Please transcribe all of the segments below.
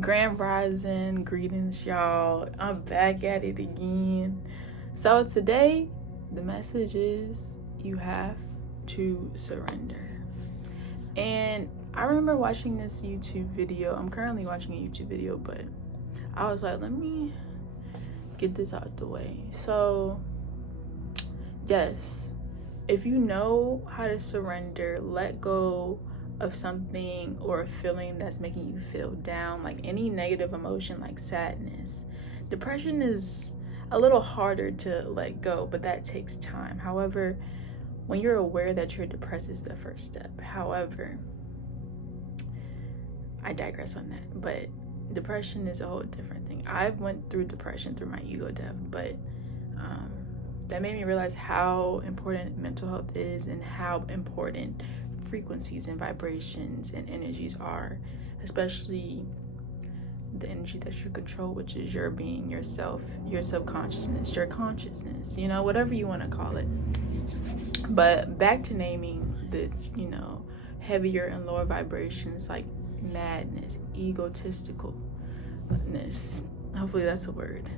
Grand Rising, greetings, y'all. I'm back at it again. So, today, the message is you have to surrender. And I remember watching this YouTube video. I'm currently watching a YouTube video, but I was like, let me get this out the way. So, yes, if you know how to surrender, let go of something or a feeling that's making you feel down, like any negative emotion like sadness. Depression is a little harder to let go, but that takes time. However, when you're aware that you're depressed is the first step. However, I digress on that, but depression is a whole different thing. I've went through depression through my ego death, but that made me realize how important mental health is and how important frequencies and vibrations and energies are, especially the energy that you control, which is your being, yourself, your subconsciousness, your consciousness, whatever you want to call it. But back to naming the, heavier and lower vibrations like madness, egotisticalness. Hopefully that's a word.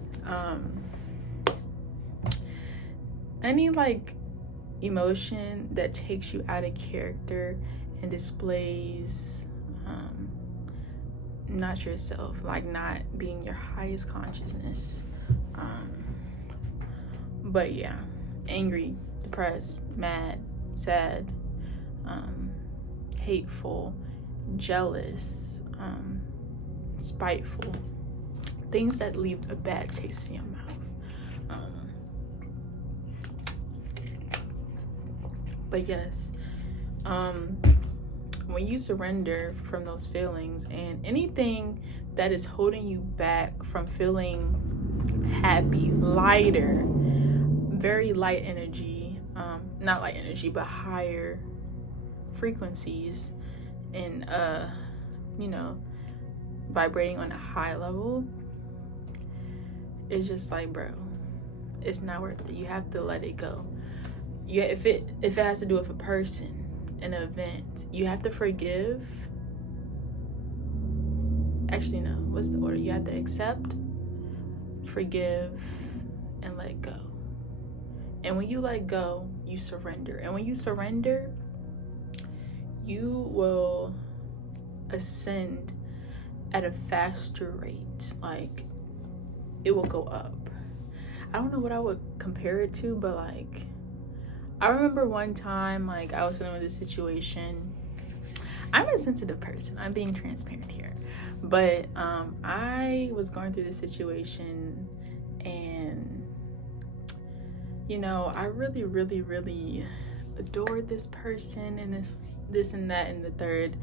Any emotion that takes you out of character and displays not yourself, like not being your highest consciousness. But yeah, angry, depressed, mad, sad, hateful, jealous, spiteful, things that leave a bad taste in your mouth. But yes, when you surrender from those feelings and anything that is holding you back from feeling happy, lighter, very light energy, not light energy, but higher frequencies and, vibrating on a high level, it's just like, bro, it's not worth it. You have to let it go. Yeah, if it has to do with a person, an event, you have to forgive. Actually, no. What's the order? You have to accept, forgive, and let go. And when you let go, you surrender. And when you surrender, you will ascend at a faster rate. Like, it will go up. I don't know what I would compare it to, but I remember one time, I was dealing with a situation. I'm a sensitive person. I'm being transparent here. But I was going through this situation and, I really, really, really adored this person and this and that and the third.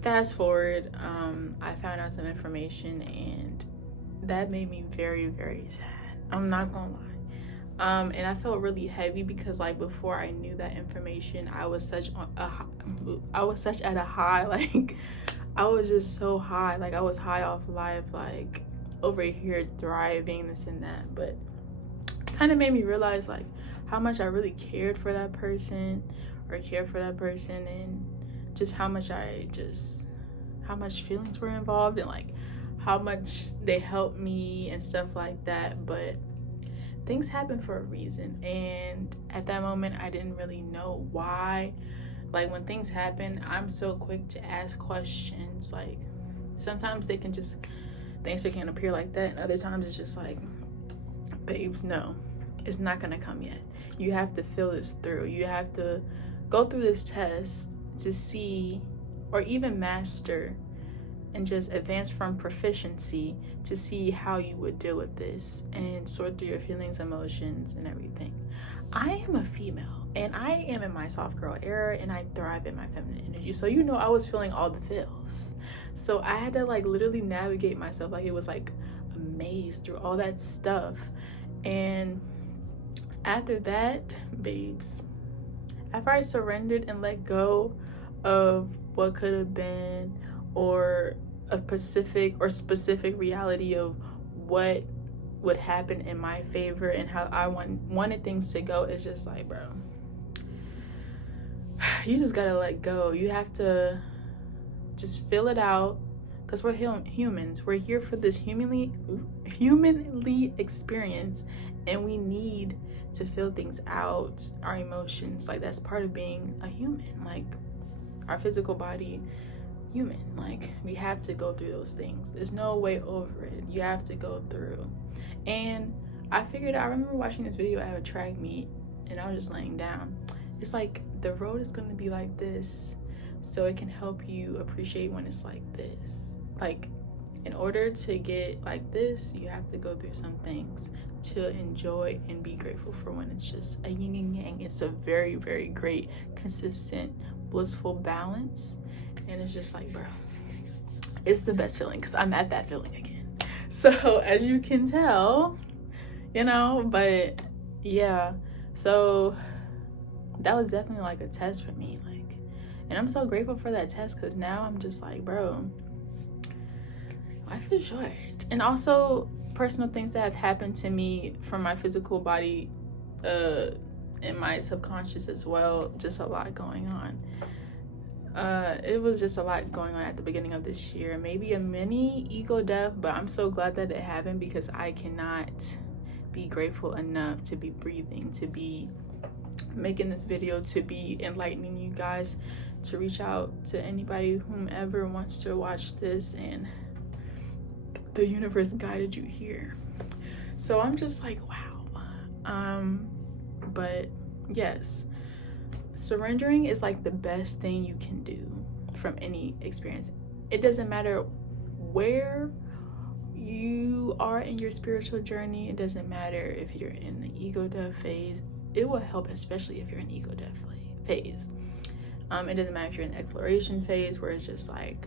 Fast forward, I found out some information and that made me very, very sad. I'm not gonna lie. And I felt really heavy because before I knew that information, I was such at a high, I was just so high, I was high off life, over here thriving, this and that. But kind of made me realize how much I really cared for that person and just how much feelings were involved and how much they helped me and stuff like that. But things happen for a reason, and at that moment I didn't really know why. When things happen, I'm so quick to ask questions. Sometimes the answer can appear like that, and other times it's just babes, no, it's not gonna come yet. You have to feel this through. You have to go through this test to see, or even master and just advance from proficiency to see how you would deal with this and sort through your feelings, emotions, and everything. I am a female and I am in my soft girl era and I thrive in my feminine energy. So I was feeling all the feels. So I had to literally navigate myself it was a maze through all that stuff. And after that, babes, after I surrendered and let go of what could have been, or a specific reality of what would happen in my favor and how I wanted things to go, it's just bro, you just gotta let go. You have to just feel it out, because we're humans. We're here for this humanly experience, and we need to feel things out, our emotions. Like, that's part of being a human. Like, our physical body, human, like, we have to go through those things. There's no way over it. You have to go through. And I remember watching this video at a track meet, and I was just laying down. It's like, the road is going to be like this, so it can help you appreciate when it's like this. Like, in order to get like this, you have to go through some things to enjoy and be grateful for when it's just a yin and yang. It's a very, very great, consistent, blissful balance. And it's just like, bro, it's the best feeling, because I'm at that feeling again. So as you can tell, but yeah, so that was definitely like a test for me. Like, and I'm so grateful for that test, because now I'm just like, bro, life is short. And also personal things that have happened to me from my physical body, and my subconscious as well. Just a lot going on. It was just a lot going on at the beginning of this year. Maybe a mini ego death, but I'm so glad that it happened, because I cannot be grateful enough to be breathing, to be making this video, to be enlightening you guys, to reach out to anybody, whomever wants to watch this, and the universe guided you here. So I'm just like, wow. But yes, surrendering is like the best thing you can do from any experience. It doesn't matter where you are in your spiritual journey. It doesn't matter if you're in the ego death phase. It will help, especially if you're in ego death phase. It doesn't matter if you're in the exploration phase, where it's just like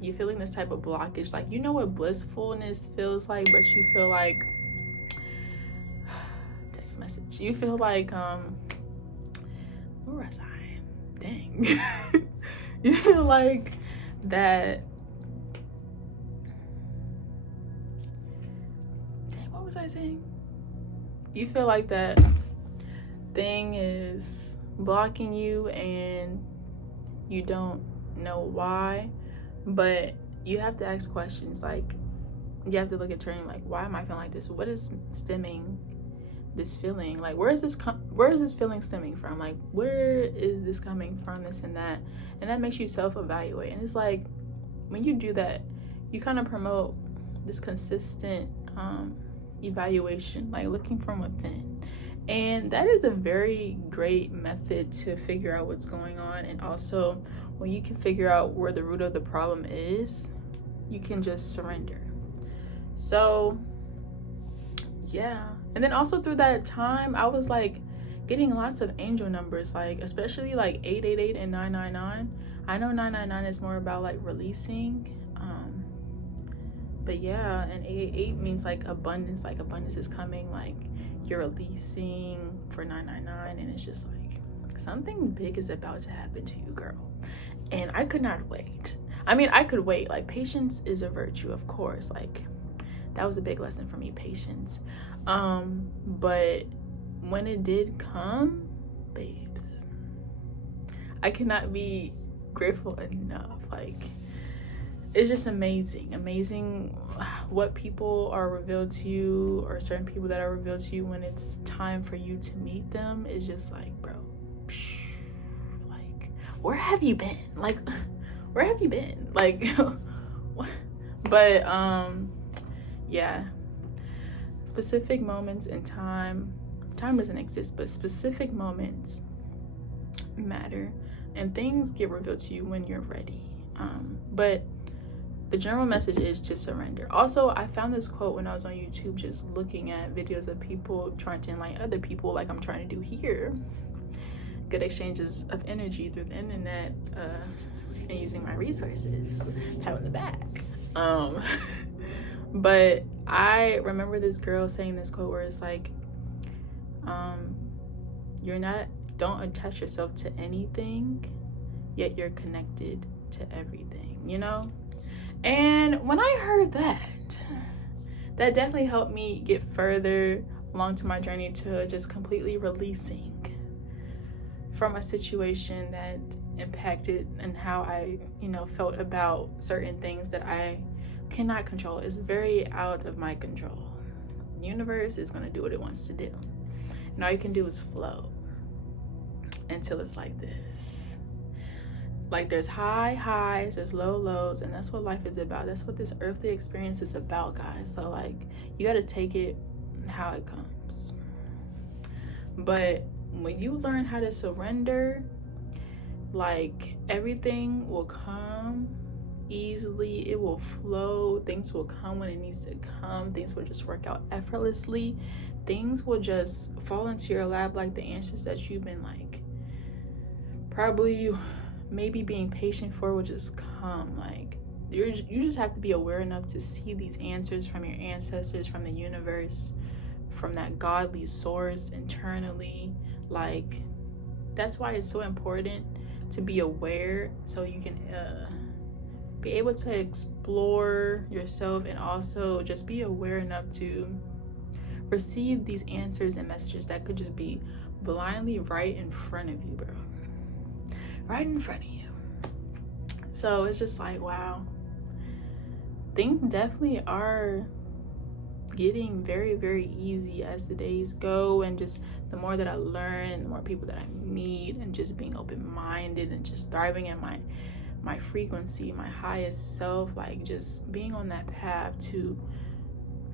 you're feeling this type of blockage. Like, what blissfulness feels like, but you feel like text message. You feel like where was I? Dang. You feel like that. Dang, what was I saying? You feel like that thing is blocking you, and you don't know why, but you have to ask questions. Like, you have to look at your, like, why am I feeling like this? What is stemming this feeling? Like, where is this feeling stemming from? Like, where is this coming from? This and that. And that makes you self-evaluate. And it's like, when you do that, you kind of promote this consistent evaluation, like looking from within. And that is a very great method to figure out what's going on. And also, when you can figure out where the root of the problem is, you can just surrender. So yeah. And then also through that time, I was like getting lots of angel numbers, like especially like 888 and 999. I know 999 is more about like releasing, but yeah, and 888 means like abundance is coming, like you're releasing for 999. And it's just like something big is about to happen to you, girl. And I could not wait. I mean, I could wait. Like, patience is a virtue, of course. Like, that was a big lesson for me, patience. But when it did come, babes, I cannot be grateful enough. Like, it's just amazing what people are revealed to you, or certain people that are revealed to you when it's time for you to meet them. It's just like, bro, like, where have you been? Like, where have you been? Like, what? But yeah, specific moments in time doesn't exist, but specific moments matter, and things get revealed to you when you're ready. But the general message is to surrender. Also, I found this quote when I was on YouTube, just looking at videos of people trying to enlighten other people, like I'm trying to do here. Good exchanges of energy through the internet, and using my resources, pat on the back. But I remember this girl saying this quote where it's like, don't attach yourself to anything, yet you're connected to everything, And when I heard that definitely helped me get further along to my journey to just completely releasing from a situation that impacted and how I, felt about certain things that I cannot control. It's very out of my control. The universe is going to do what it wants to do. And all you can do is flow until it's like this. Like there's high highs, there's low lows, and that's what life is about. That's what this earthly experience is about, guys. So like you got to take it how it comes. But when you learn how to surrender, like everything will come easily, it will flow, things will come when it needs to come, things will just work out effortlessly, things will just fall into your lap, like the answers that you've been like probably maybe being patient for will just come. Like you just have to be aware enough to see these answers from your ancestors, from the universe, from that godly source internally. Like that's why it's so important to be aware, so you can be able to explore yourself, and also just be aware enough to receive these answers and messages that could just be blindly right in front of you, bro. Right in front of you. So it's just like, wow, things definitely are getting very, very easy as the days go, and just the more that I learn, the more people that I meet, and just being open-minded and just thriving in my frequency, my highest self, like just being on that path to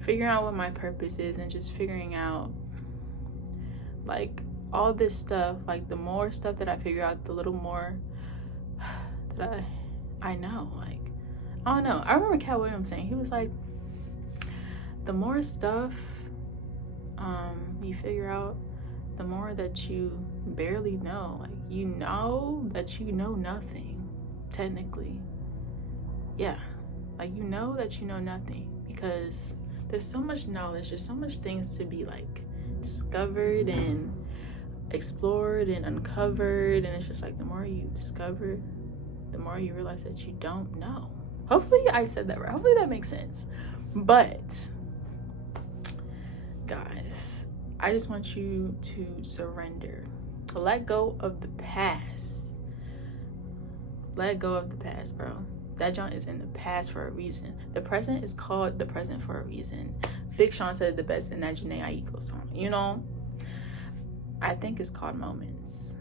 figuring out what my purpose is, and just figuring out like all this stuff. Like the more stuff that I figure out, the little more that I know. Like I don't know, I remember Cat Williams saying, he was like, the more stuff you figure out, the more that you barely know. Like you know that you know nothing, technically. Yeah, like you know that you know nothing, because there's so much knowledge, there's so much things to be like discovered and explored and uncovered, and it's just like the more you discover, the more you realize that you don't know. Hopefully I said that right, hopefully that makes sense. But guys, I just want you to surrender. Let go of the past. Let go of the past, bro. That joint is in the past for a reason. The present is called the present for a reason. Big Sean said it the best in that Jhené Aiko song. You know, I think it's called Moments.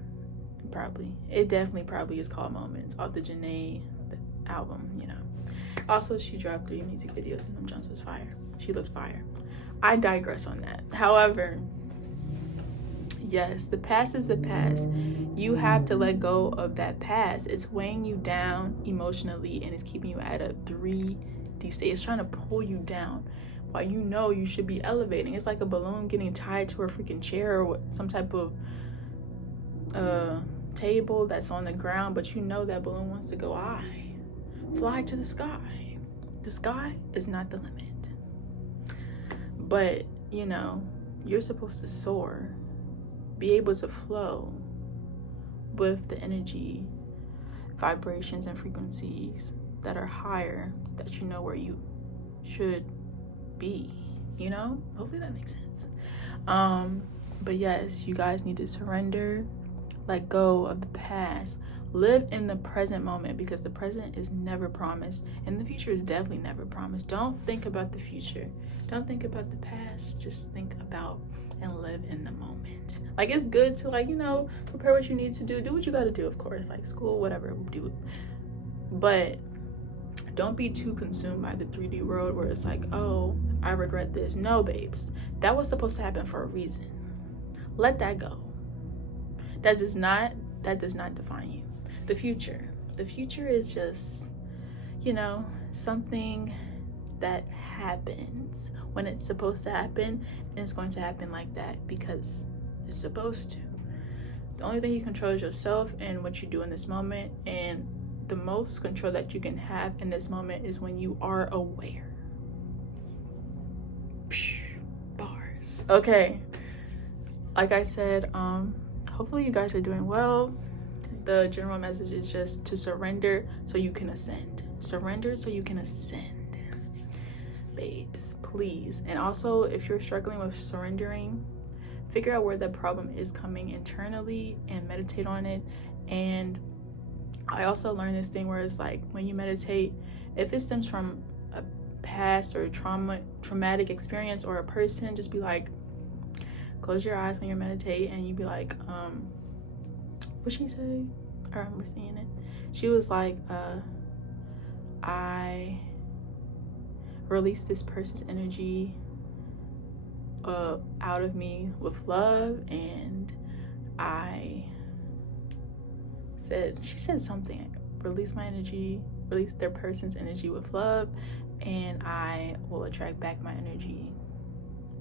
Probably. It definitely probably is called Moments off the Jhené album, you know. Also, she dropped 3 music videos and them joints was fire. She looked fire. I digress on that. However, yes, the past is the past. You have to let go of that past. It's weighing you down emotionally, and it's keeping you at a 3D state. It's trying to pull you down while you know you should be elevating. It's like a balloon getting tied to a freaking chair or some type of table that's on the ground, but you know that balloon wants to go high. Fly to the sky. The sky is not the limit. But, you know, you're supposed to soar, be able to flow with the energy, vibrations, and frequencies that are higher, that you know where you should be, you know? Hopefully that makes sense. But yes, you guys need to surrender, let go of the past, live in the present moment, because the present is never promised, and the future is definitely never promised. Don't think about the future. Don't think about the past. Just think about and live in the moment. Like, it's good to, like, you know, prepare what you need to do what you got to do, of course, like school, whatever, do it. But don't be too consumed by the 3D world where it's like, oh, I regret this. No, babes, that was supposed to happen for a reason. Let that go. That does not define you. The future is just, you know, something that happens when it's supposed to happen, and it's going to happen like that because it's supposed to. The only thing you control is yourself and what you do in this moment, and the most control that you can have in this moment is when you are aware. Bars. Okay, like I said, hopefully you guys are doing well. The general message is just to surrender so you can ascend. Surrender so you can ascend, babes, please. And also, if you're struggling with surrendering, figure out where the problem is coming internally and meditate on it, and I also learned this thing where it's like when you meditate, if it stems from a past or traumatic experience or a person, just be like, close your eyes when you meditate, and you be like, what she say? I remember seeing it. She was like, I release this person's energy out of me with love, and she said something, release my energy, release their person's energy with love, and I will attract back my energy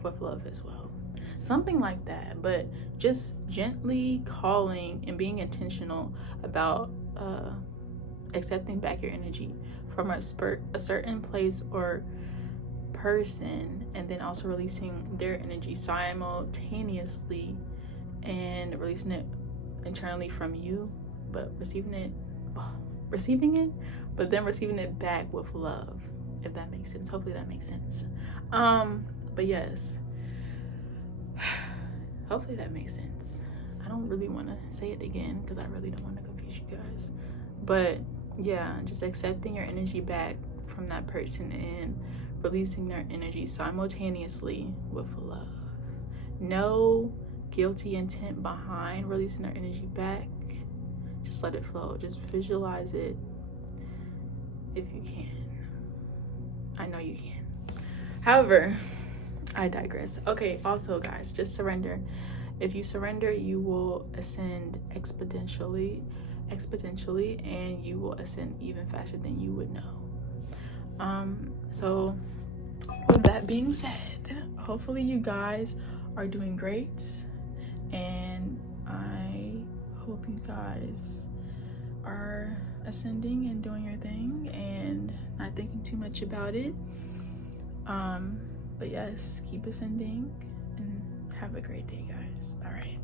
with love as well. Something like that. But just gently calling and being intentional about accepting back your energy from a certain place or person, and then also releasing their energy simultaneously, and releasing it internally from you, but receiving it, but then receiving it back with love, if that makes sense. Hopefully that makes sense. But yes, hopefully that makes sense. I don't really want to say it again because I really don't want to confuse you guys. But yeah, just accepting your energy back from that person and releasing their energy simultaneously with love. No guilty intent behind releasing their energy back. Just let it flow. Just visualize it if you can. I know you can. However, I digress. Okay, also guys, just surrender. If you surrender, you will ascend exponentially, and you will ascend even faster than you would know. So with that being said, hopefully you guys are doing great, and I hope you guys are ascending and doing your thing and not thinking too much about it. But yes, keep ascending and have a great day, guys. All right.